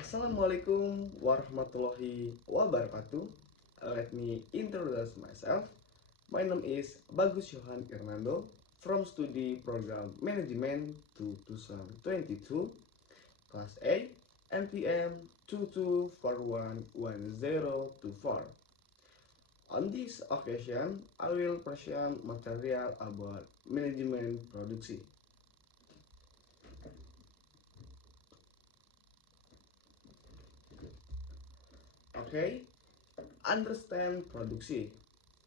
Assalamualaikum warahmatullahi wabarakatuh. Let me introduce myself. My name is Bagus Johan Hernando from Studi Program Management 2022, Class A, NPM 22411024. On this occasion, I will present material about management produksi. Okay, understand produksi.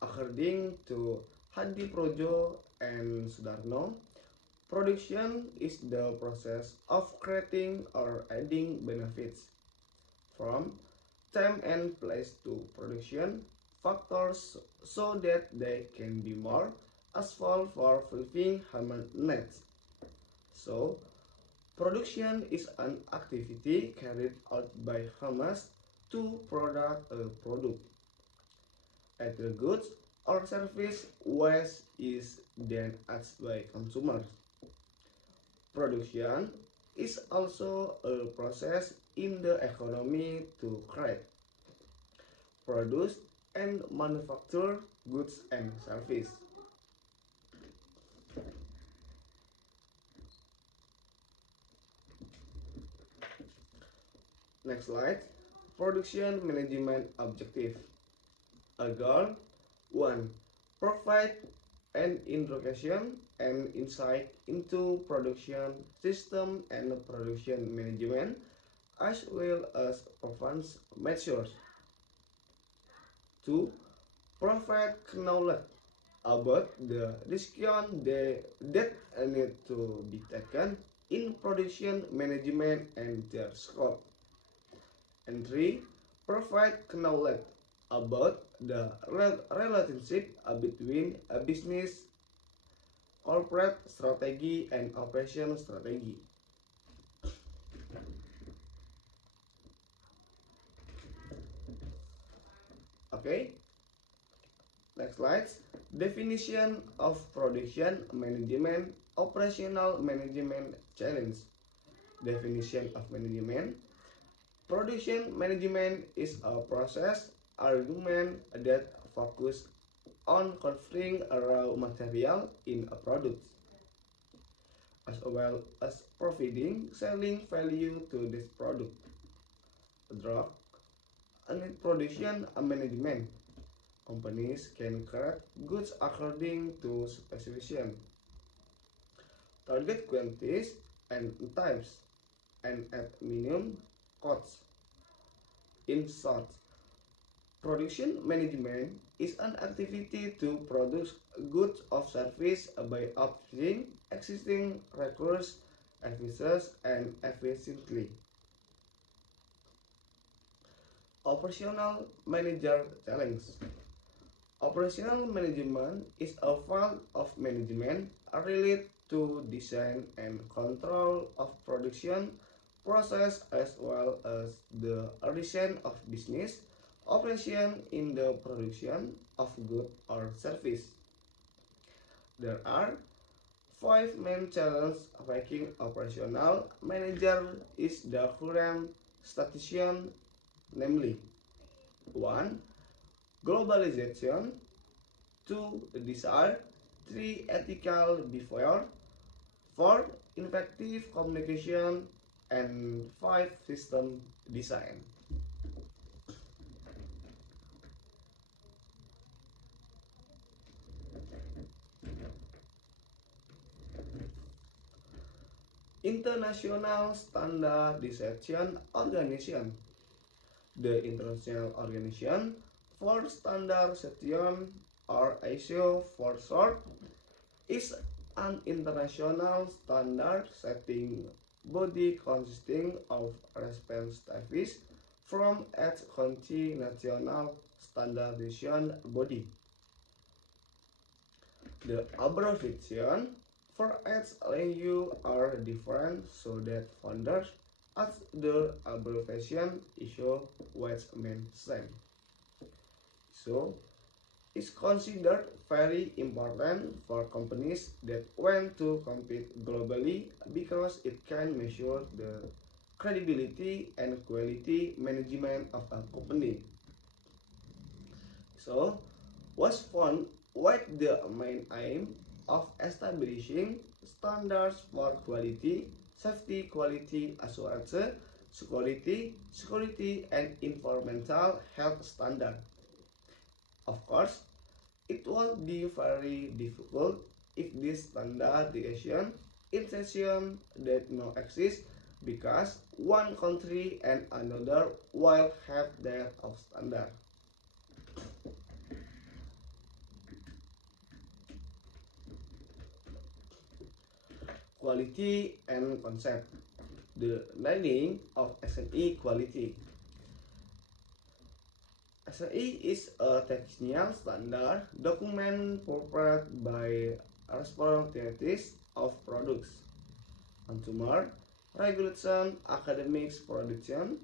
According to Hadi Projo and Sudarno, production is the process of creating or adding benefits. From time and place to production factors so that they can be more useful for fulfilling human needs. So, production is an activity carried out by humans to produce a product. At the goods or service waste is then asked by consumers. Production is also a process in the economy to create, produce, and manufacture goods and service. Next slide. Production management objective. A goal 1. Provide an introduction and insight into production system and production management as well as performance measures. 2. Provide knowledge about the decisions that need to be taken in production management and their scope. And 3. Provide knowledge about the relationship between a business, corporate strategy, and operation strategy. Okay, next slide. Definition of production management, operational management challenge. Definition of management. Production management is a process argument that focus on converting a raw material in a product, as well as providing selling value to this product. Drug and production management. Companies can create goods according to specification, target quantities and types, and at minimum costs. In short, production management is an activity to produce goods or service by optimizing existing resources and efficiently. Operational manager challenge. Operational management is a field of management related to design and control of production process as well as the origin of business operation in the production of goods or service. There are 5 main challenges facing operational manager is the current situation, namely 1. Globalization, 2. Desire, 3. Ethical behavior, 4. Effective communication, and 5. System design. International Standardization Organization. The International Organization for Standardization, or ISO for short, is an international standard setting body consisting of representatives from each country national standardization body. The abbreviation for each language are different so that founders at the abbreviation issue which means same. So is considered very important for companies that want to compete globally because it can measure the credibility and quality management of a company. So, was found what the main aim of establishing standards for quality, safety, quality assurance, security, and environmental health standard. Of course, it will be very difficult if this standardization intention did not exist because one country and another will have their own standard. Quality and concept. The meaning of SNE quality. SNE is a technical standard document prepared by representatives of products, consumer, regulation, academics, production,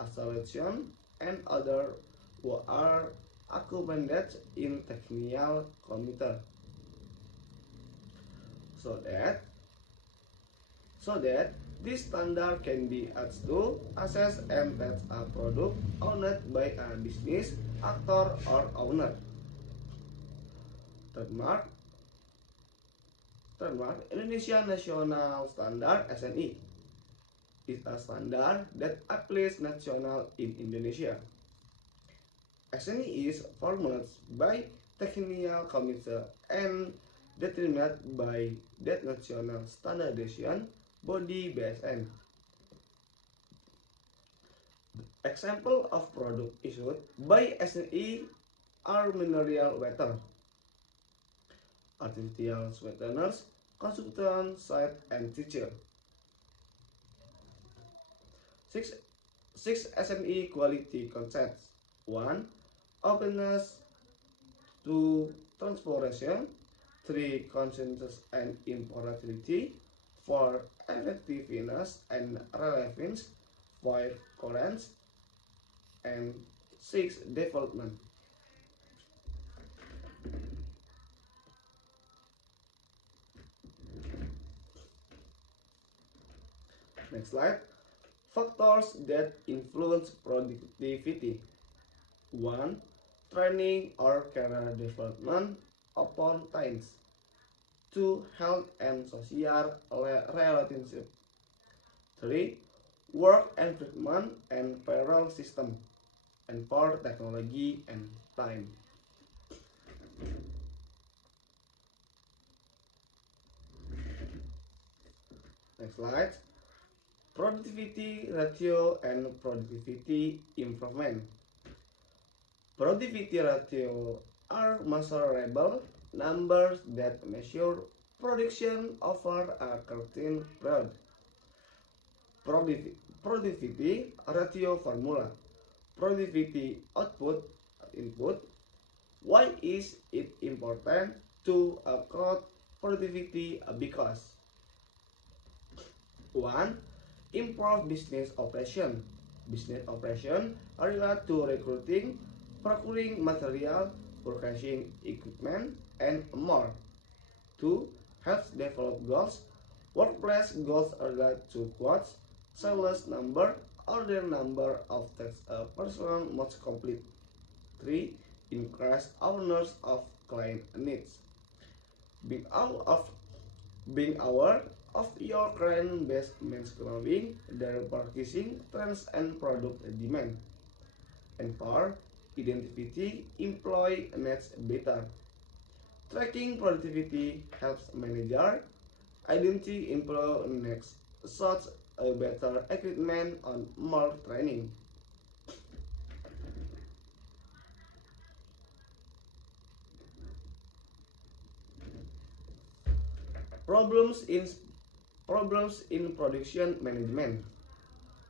installation, and other who are accommodated in technical committee so that this standard can be used to assess and test a product owned by a business actor or owner. Trademark Indonesia National Standard SNI is a standard that applies national in Indonesia. SNI is formed by technical committee and determined by that national standardization body BSN. Example of product issued by SNI are mineral water, artificial sweeteners, construction site, and teacher. Six SNI quality concepts. 1. Openness. 2. Transparency. 3. Consensus and impartiality. 4. Effectiveness and relevance. 5. Coherence. And 6. Development. Next slide. Factors that influence productivity. 1. Training or career development upon times. 2. Health and social relationship. 3. Work environment and payroll system. And 4. Technology and time. Next slide. Productivity ratio and productivity improvement. Productivity ratio are measurable numbers that measure production over a certain period. Productivity ratio formula. Productivity output input. Why is it important to account productivity? Because 1. Improve business operation. Business operation are related to recruiting, procuring material, purchasing equipment, and more. 2. Helps develop goals. Workplace goals are related to quotes, sales number, order number of tasks a person must complete. 3. Increase awareness of client needs. Being aware of your client base means knowing their purchasing trends and product demand. And 4. Identify employee needs better. Tracking productivity helps manager identify employee needs, such a better equipment and more training. Problems in production management.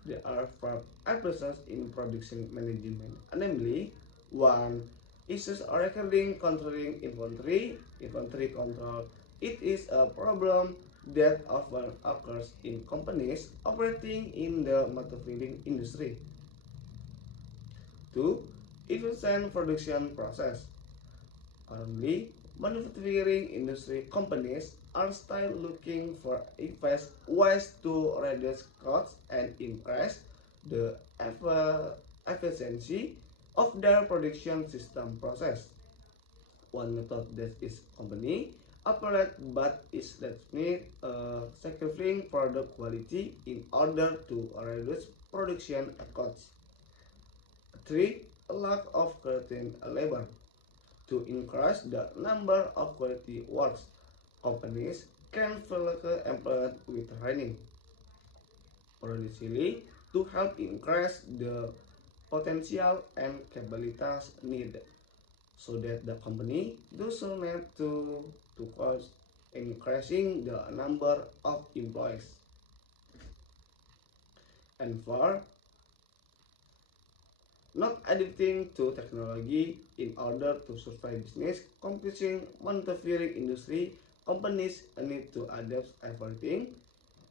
There are 5 episodes in production management, namely 1. Issues regarding controlling inventory control. It is a problem that often occurs in companies operating in the manufacturing industry. 2. Efficient production process. Only manufacturing industry companies are still looking for ways to reduce costs and increase the efficiency of their production system process. One method that is company operate but is that need sacrificing product quality in order to reduce production costs. 3. A lack of quality labor. To increase the number of quality works, companies can fill employed with training. Productively, to help increase the potential and capabilities needed, so that the company does not need to cost increasing the number of employees. And 4. Not adapting to technology in order to survive business. Computing manufacturing industry, companies need to adapt everything,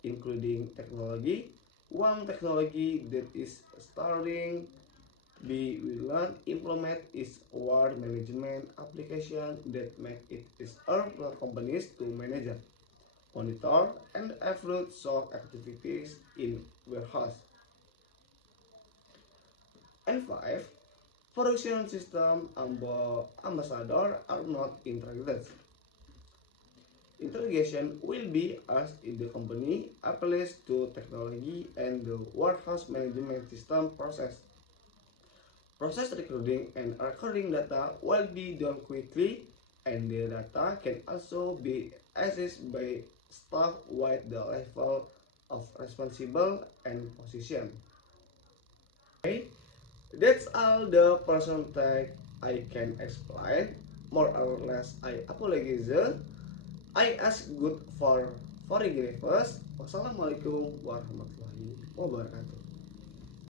including technology. One technology that is starting be will learn implement is award management application that make it easier for companies to manage, monitor, and evaluate stock activities in warehouse. And 5. Production system ambassador are not integrated. Integration will be as if the company applies to technology and the warehouse management system process. Process recording and recording data will be done quickly, and the data can also be accessed by staff with the level of responsible and position. Okay, that's all the percentage I can explain. More or less, I apologize. I ask good for forgiveness. Wassalamualaikum warahmatullahi wabarakatuh.